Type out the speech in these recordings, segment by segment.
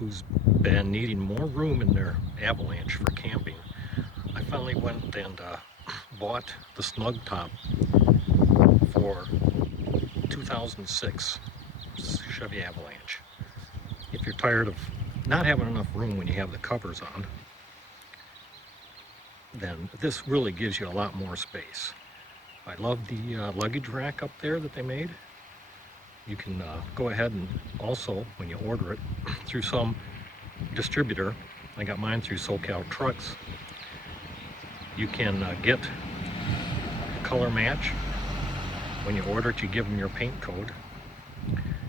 who's been needing more room in their Avalanche for camping, I finally went and bought the SnugTop for 2006 Chevy Avalanche. If you're tired of not having enough room when you have the covers on, then this really gives you a lot more space. I love the luggage rack up there that they made. You can go ahead and also, when you order it through some distributor, I got mine through SoCal Trucks, you can get color match. When you order it, you give them your paint code,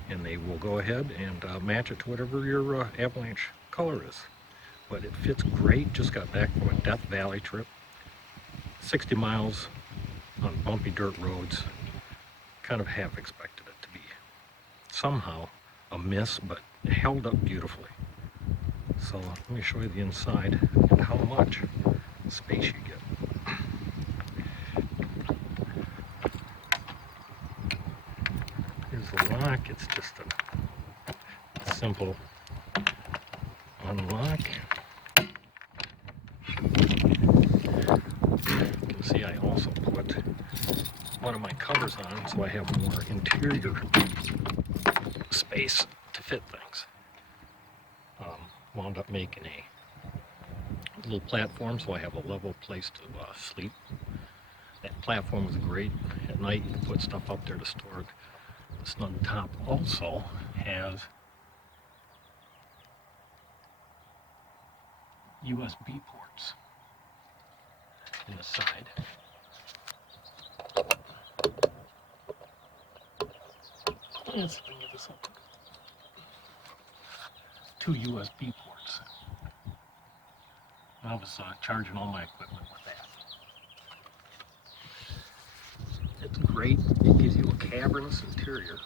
and they will go ahead and match it to whatever your Avalanche color is. But it fits great. Just got back from a Death Valley trip, 60 miles on bumpy dirt roads. Kind of half expected it to be somehow a miss, but it held up beautifully. So let me show you the inside and how much space you get. Here's the lock. It's just a simple unlock. You can see I also put one of my covers on so I have more interior space to fit things. Wound up making a little platform so I have a level place to sleep. That platform was great. At night you can put stuff up there to store it. The SnugTop also has USB ports in the side. Let's see if I can get this up. 2 USB ports. I was charging all my equipment with that. It's great. It gives you a cavernous interior.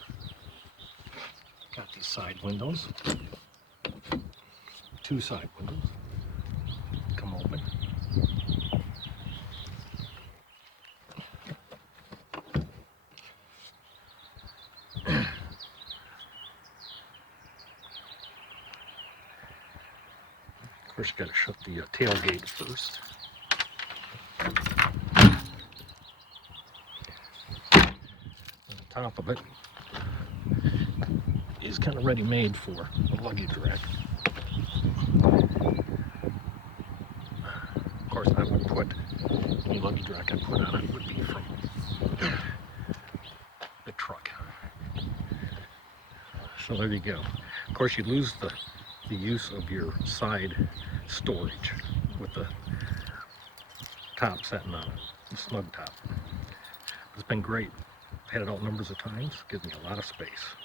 Got these side windows. 2 side windows. Come open. Of course, you got to shut the tailgate first. On the top of it is kind of ready-made for a luggage rack. Of course, I would put any luggage rack I put on it would be from the truck. So there you go. Of course, you lose the use of your side storage with the top setting on it, the SnugTop. It's been great. I've had it out numbers of times. Gives me a lot of space.